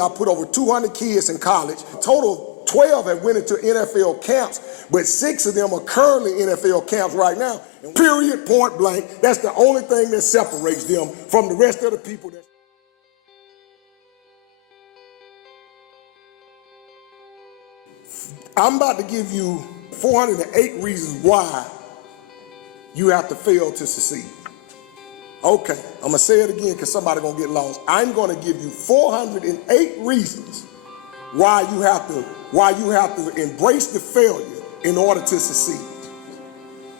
I put over 200 kids in college. Total 12 have went into NFL camps, but 6 of them are currently in NFL camps right now. Period, point blank. That's the only thing that separates them from the rest of the people. I'm about to give you 408 reasons why you have to fail to succeed. Okay, I'm gonna say it again because somebody's gonna get lost. I'm gonna give you 408 reasons why you have to embrace the failure in order to succeed.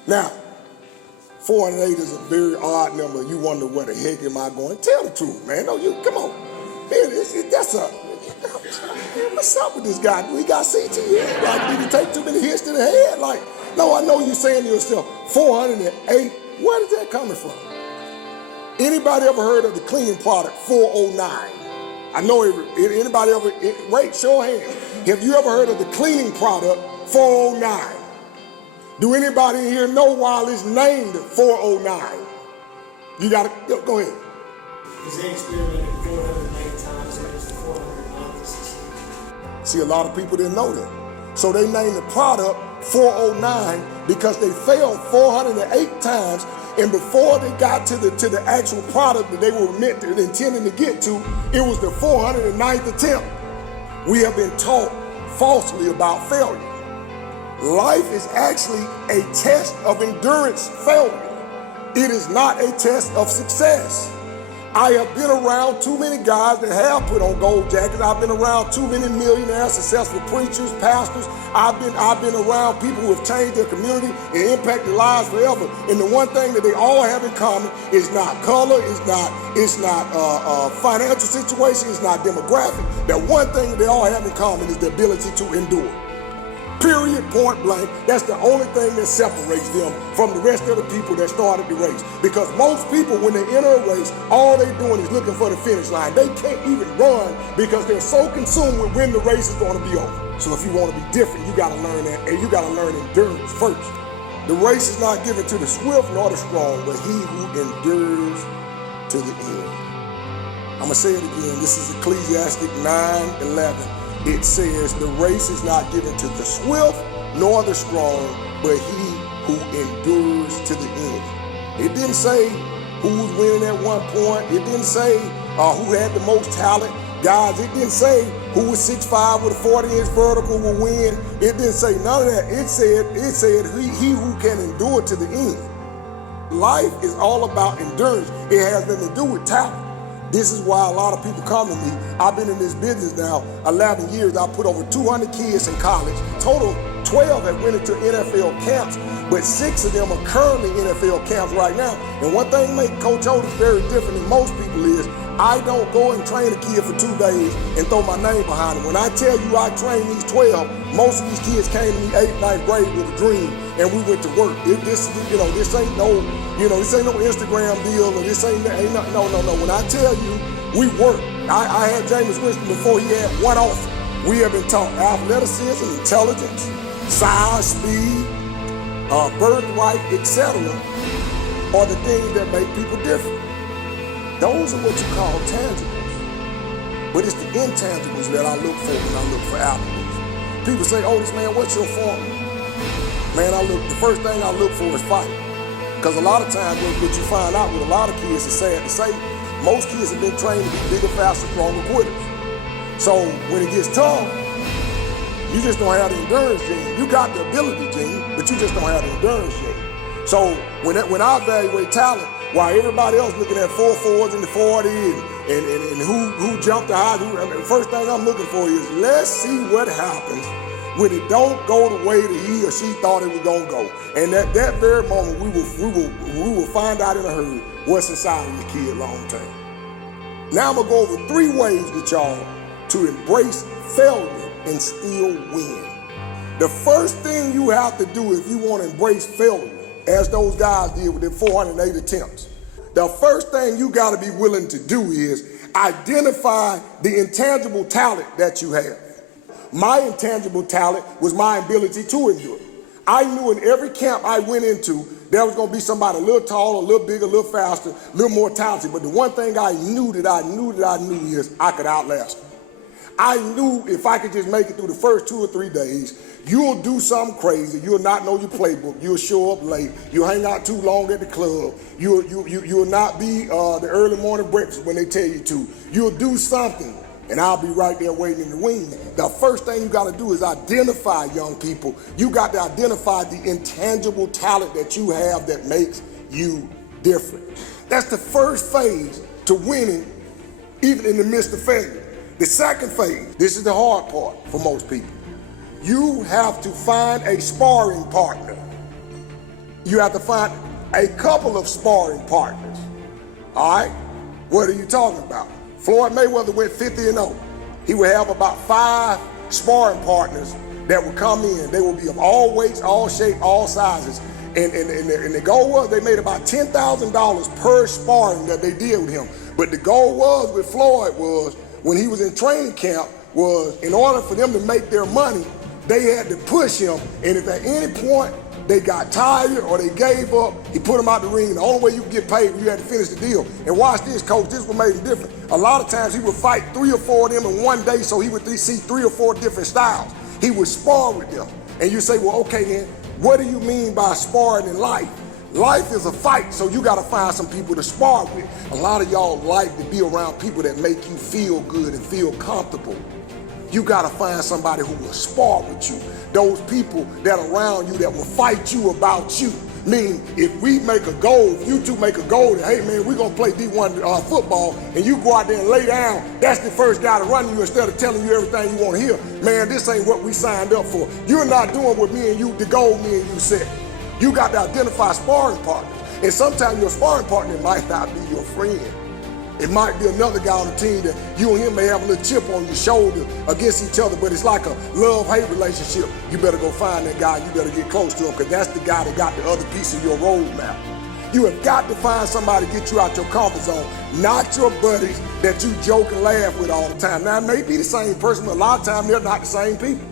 Now, 408 is a very odd number. You wonder where the heck am I going? Tell the truth, man. No, you come on. What's up with this guy? We got CTE. Like, did he take too many hits to the head? Like, no, I know you're saying to yourself, 408. Where is that coming from? Anybody ever heard of the cleaning product 409? I know anybody ever, wait, show of hands. Have you ever heard of the cleaning product 409? Do anybody here know why it's named 409? You gotta, go ahead. Because they experimented 408 times and it was the 409th. See, a lot of people didn't know that. So they named the product 409 because they failed 408 times. And before they got to the actual product that they were intending to get to, it was the 409th attempt. We have been taught falsely about failure. Life is actually a test of endurance failure. It is not a test of success. I have been around too many guys that have put on gold jackets. I've been around too many millionaires, successful preachers, pastors. I've been around people who have changed their community and impacted lives forever. And the one thing that they all have in common is not color, it's not financial situation, it's not demographic. That one thing that they all have in common is the ability to endure. Period, point blank. That's the only thing that separates them from the rest of the people that started the race. Because most people, when they enter a race, all they're doing is looking for the finish line. They can't even run because they're so consumed with when the race is going to be over. So if you want to be different, you got to learn that, and you got to learn endurance first. The race is not given to the swift nor the strong, but he who endures to the end. I'm going to say it again. This is Ecclesiastes 9:11. It says the race is not given to the swift nor the strong, but he who endures to the end. It didn't say who was winning at one point. It didn't say who had the most talent. Guys, it didn't say who was 6'5" with a 40-inch vertical will win. It didn't say none of that. It said he who can endure to the end. Life is all about endurance. It has nothing to do with talent. This is why a lot of people come to me. I've been in this business now 11 years. I put over 200 kids in college. Total 12 have went into NFL camps, but 6 of them are currently NFL camps right now. And one thing make Coach Otis very different than most people is I don't go and train a kid for 2 days and throw my name behind him. When I tell you I trained these 12, most of these kids came to me 8th, 9th grade with a dream, and we went to work. This ain't no Instagram deal, or this ain't no. When I tell you, we work. I had Jameis Winston before he had one offer. We have been taught athleticism, intelligence, size, speed, birthright, etc. are the things that make people different. Those are what you call tangibles. But it's the intangibles that I look for when I look for applicants. People say, Otis, man, what's your formula? Man, the first thing I look for is fight. Because a lot of times what you find out with a lot of kids, is sad to say, most kids have been trained to be bigger, faster, stronger quitters. So when it gets tough, you just don't have the endurance gene. You got the ability gene, but you just don't have the endurance gene. So when I evaluate talent, while everybody else looking at 4.4s in the 40 and who jumped the high, the first thing I'm looking for is let's see what happens when it don't go the way that he or she thought it was gonna go. And at that very moment, we will find out in a hurry what's inside of the kid long term. Now I'm gonna go over 3 ways that y'all to embrace failure and still win. The first thing you have to do if you want to embrace failure, as those guys did with their 408 attempts, the first thing you got to be willing to do is identify the intangible talent that you have. My intangible talent was my ability to endure. I knew in every camp I went into, there was going to be somebody a little taller, a little bigger, a little faster, a little more talented. But the one thing I knew is I could outlast them. I knew if I could just make it through the first 2 or 3 days, you'll do something crazy. You'll not know your playbook. You'll show up late. You'll hang out too long at the club. You'll not be the early morning breakfast when they tell you to. You'll do something, and I'll be right there waiting in the wings. The first thing you got to do is identify, young people. You got to identify the intangible talent that you have that makes you different. That's the first phase to winning, even in the midst of failure. The second phase, this is the hard part for most people. You have to find a sparring partner. You have to find a couple of sparring partners. All right? What are you talking about? Floyd Mayweather went 50-0. He would have about 5 sparring partners that would come in. They would be of all weights, all shapes, all sizes. And the goal was they made about $10,000 per sparring that they did with him. But the goal was with Floyd was, when he was in training camp, was in order for them to make their money, they had to push him. And if at any point they got tired or they gave up, he put them out the ring. The only way you could get paid, you had to finish the deal. And watch this, coach, this what made him different. A lot of times he would fight 3 or 4 of them in one day, so he would see 3 or 4 different styles. He would spar with them. And you say, well, okay then, what do you mean by sparring in life? Life is a fight, so you gotta find some people to spar with. A lot of y'all like to be around people that make you feel good and feel comfortable. You gotta find somebody who will spar with you. Those people that are around you that will fight you about you. Meaning, if we make a goal, if you two make a goal that, hey man, we're gonna play D1 football, and you go out there and lay down, that's the first guy to run you instead of telling you everything you wanna hear. Man, this ain't what we signed up for. You're not doing what me and you, the goal me and you set. You got to identify sparring partners. And sometimes your sparring partner might not be your friend. It might be another guy on the team that you and him may have a little chip on your shoulder against each other, but it's like a love-hate relationship. You better go find that guy. You better get close to him, because that's the guy that got the other piece of your roadmap. You have got to find somebody to get you out your comfort zone, not your buddies that you joke and laugh with all the time. Now, it may be the same person, but a lot of times they're not the same people.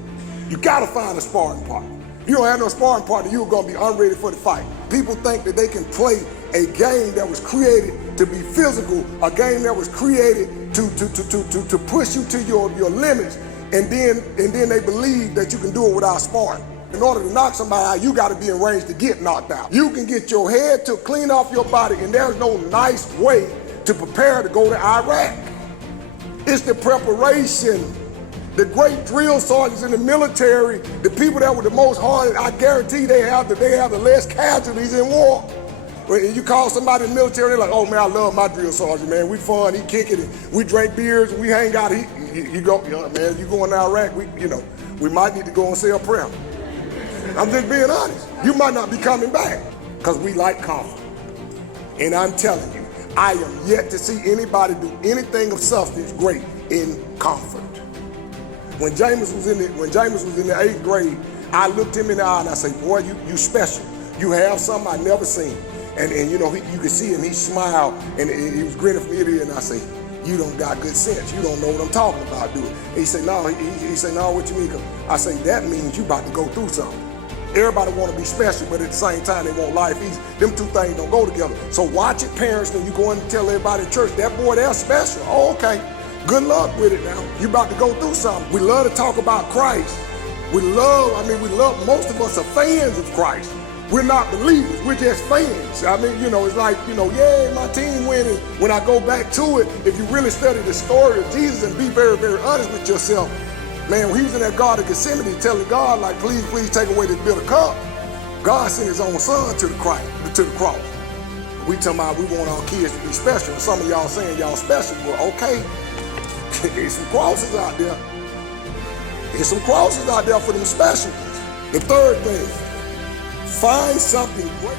You got to find a sparring partner. If you don't have no sparring partner, you're going to be unready for the fight. People think that they can play a game that was created to be physical, a game that was created to push you to your limits, and then they believe that you can do it without sparring. In order to knock somebody out, you got to be in range to get knocked out. You can get your head to clean off your body, and there's no nice way to prepare to go to Iraq. It's the preparation. The great drill sergeants in the military, the people that were the most hard, I guarantee they have the less casualties in war. When you call somebody in the military, they're like, oh man, I love my drill sergeant, man. We fun, he kicking it. We drink beers, and we hang out. You go, man, you going to Iraq, we might need to go and say a prayer. I'm just being honest. You might not be coming back, because we like comfort. And I'm telling you, I am yet to see anybody do anything of substance great in comfort. When James was in the 8th grade, I looked him in the eye and I said, boy, you special. You have something I never seen. And you could see him, he smiled, and he was grinning from ear to ear, and I said, you don't got good sense. You don't know what I'm talking about, do it. And he said, no, what you mean? I say, that means you about to go through something. Everybody want to be special, but at the same time, they want life easy. Them two things don't go together. So watch it, parents, when you go in and tell everybody in church, that boy, they're special. Oh, okay. Good luck with it now. You about to go through something. We love to talk about Christ. Most of us are fans of Christ. We're not believers, we're just fans. It's like, yeah, my team winning. When I go back to it, if you really study the story of Jesus and be very, very honest with yourself, man, when he was in that Garden of Gethsemane telling God, like, please, please take away this bitter cup, God sent his own son to the cross. We talking about we want our kids to be special. And some of y'all saying y'all special, well, okay. There's some crosses out there. There's some crosses out there for them special ones. The third thing, find something great